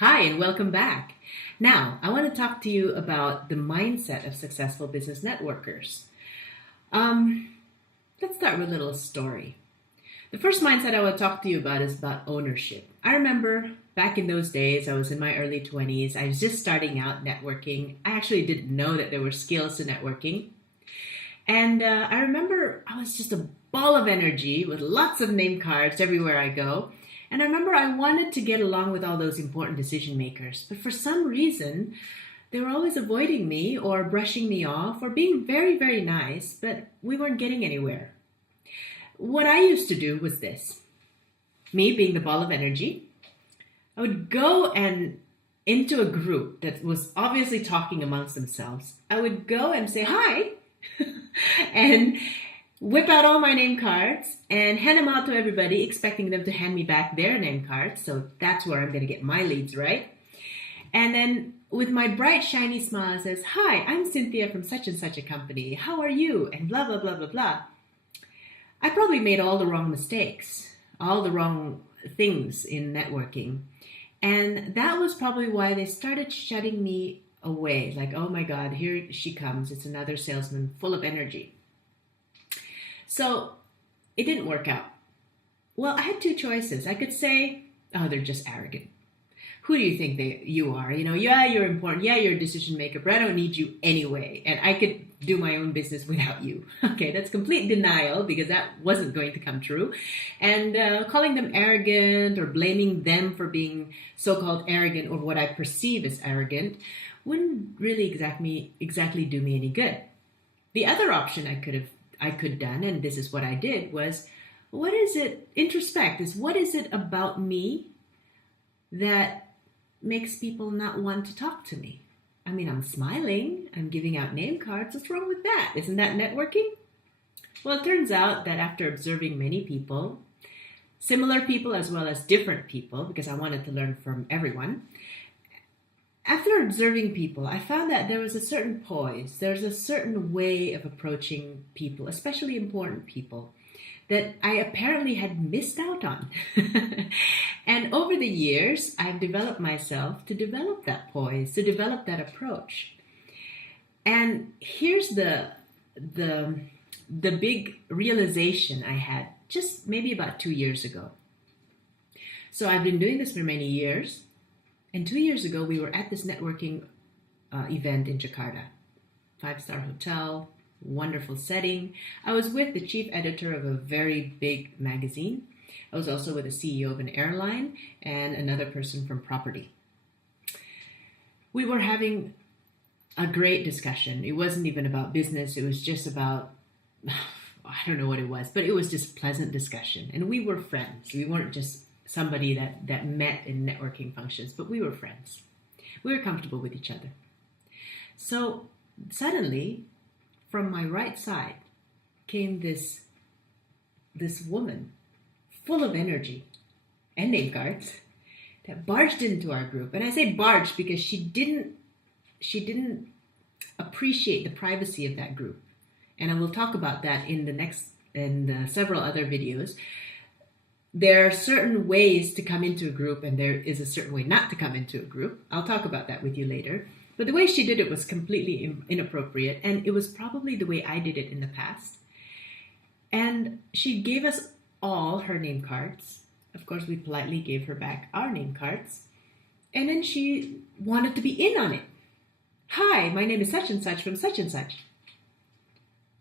Hi, and welcome back. Now, I want to talk to you about the mindset of successful business networkers. Um, let's start with a little story. The first mindset I want to talk to you about is about ownership. I remember back in those days, I was in my early 20s. I was just starting out networking. I actually didn't know that there were skills to networking. And I remember I was just a ball of energy with lots of name cards everywhere I go. And I remember I wanted to get along with all those important decision makers. But for some reason, they were always avoiding me or brushing me off or being very, very nice, but we weren't getting anywhere. What I used to do was this. Me being the ball of energy, I would go and into a group that was obviously talking amongst themselves. I would go and say hi and whip out all my name cards and hand them out to everybody, expecting them to hand me back their name cards. So that's where I'm going to get my leads, right? And then with my bright, shiny smile, I says, "Hi, I'm Cynthia from such and such a company. How are you?" And blah, blah, blah, blah, blah. I probably made all the wrong mistakes, all the wrong things in networking. And that was probably why they started shutting me away. Like, oh my God, here she comes. It's another salesman full of energy. So it didn't work out. Well, I had two choices. I could say, oh, they're just arrogant. Who do you think you are? Yeah, you're important. Yeah, you're a decision maker, but I don't need you anyway. And I could do my own business without you. Okay, that's complete denial because that wasn't going to come true. And calling them arrogant or blaming them for being so-called arrogant or what I perceive as arrogant wouldn't really exactly do me any good. The other option I could done, and this is what I did, was what is it, introspect, is what is it about me that makes people not want to talk to me? I mean, I'm smiling, I'm giving out name cards. What's wrong with that? Isn't that networking? Well, it turns out that after observing many people, similar people as well as different people, because I wanted to learn from everyone, after observing people, I found that there was a certain poise, there's a certain way of approaching people, especially important people, that I apparently had missed out on. And over the years, I've developed myself to develop that poise, to develop that approach. And here's the big realization I had just maybe about 2 years ago. So I've been doing this for many years. And 2 years ago, we were at this networking event in Jakarta. 5-star hotel, wonderful setting. I was with the chief editor of a very big magazine. I was also with the CEO of an airline and another person from property. We were having a great discussion. It wasn't even about business. It was just about, I don't know what it was, but it was just pleasant discussion. And we were friends. We weren't just somebody that met in networking functions, but we were friends. We were comfortable with each other. So suddenly, from my right side came this woman full of energy and name cards that barged into our group. And I say barged because she didn't appreciate the privacy of that group. And I will talk about that in several other videos. There are certain ways to come into a group, and there is a certain way not to come into a group. I'll talk about that with you later. But the way she did it was completely inappropriate, and it was probably the way I did it in the past. And she gave us all her name cards. Of course, we politely gave her back our name cards. And then she wanted to be in on it. "Hi, my name is such and such from such and such."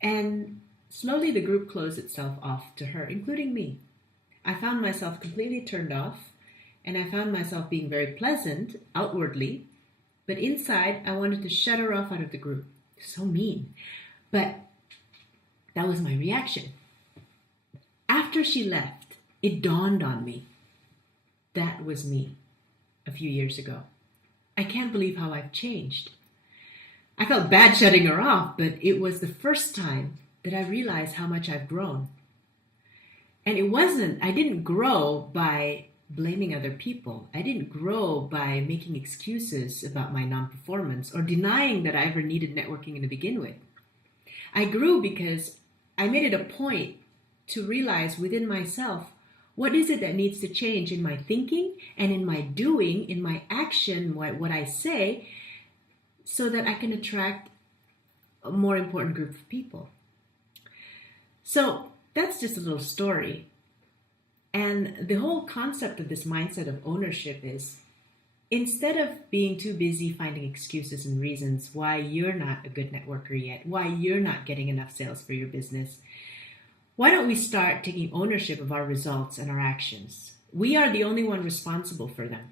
And slowly the group closed itself off to her, including me. I found myself completely turned off, and I found myself being very pleasant outwardly, but inside I wanted to shut her off out of the group. So mean. But that was my reaction. After she left, it dawned on me. That was me a few years ago. I can't believe how I've changed. I felt bad shutting her off, but it was the first time that I realized how much I've grown. And I didn't grow by blaming other people. I didn't grow by making excuses about my non-performance or denying that I ever needed networking to begin with. I grew because I made it a point to realize within myself What is it that needs to change in my thinking and in my doing, in my action, what I say, so that I can attract a more important group of people? So that's just a little story. And the whole concept of this mindset of ownership is, instead of being too busy finding excuses and reasons why you're not a good networker yet, why you're not getting enough sales for your business, why don't we start taking ownership of our results and our actions? We are the only one responsible for them.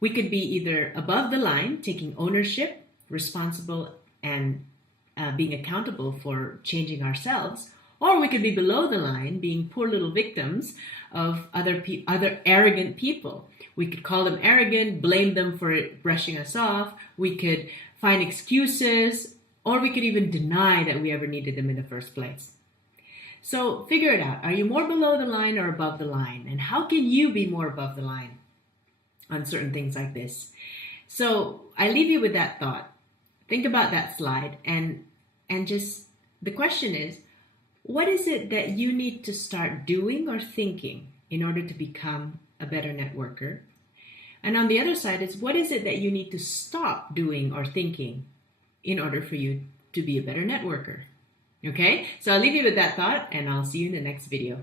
We could be either above the line, taking ownership, responsible, and being accountable for changing ourselves, or we could be below the line, being poor little victims of other arrogant people. We could call them arrogant, blame them for brushing us off. We could find excuses, or we could even deny that we ever needed them in the first place. So figure it out. Are you more below the line or above the line? And how can you be more above the line on certain things like this? So I leave you with that thought. Think about that slide, and just the question is, what is it that you need to start doing or thinking in order to become a better networker? And on the other side is, what is it that you need to stop doing or thinking in order for you to be a better networker? Okay, so I'll leave you with that thought, and I'll see you in the next video.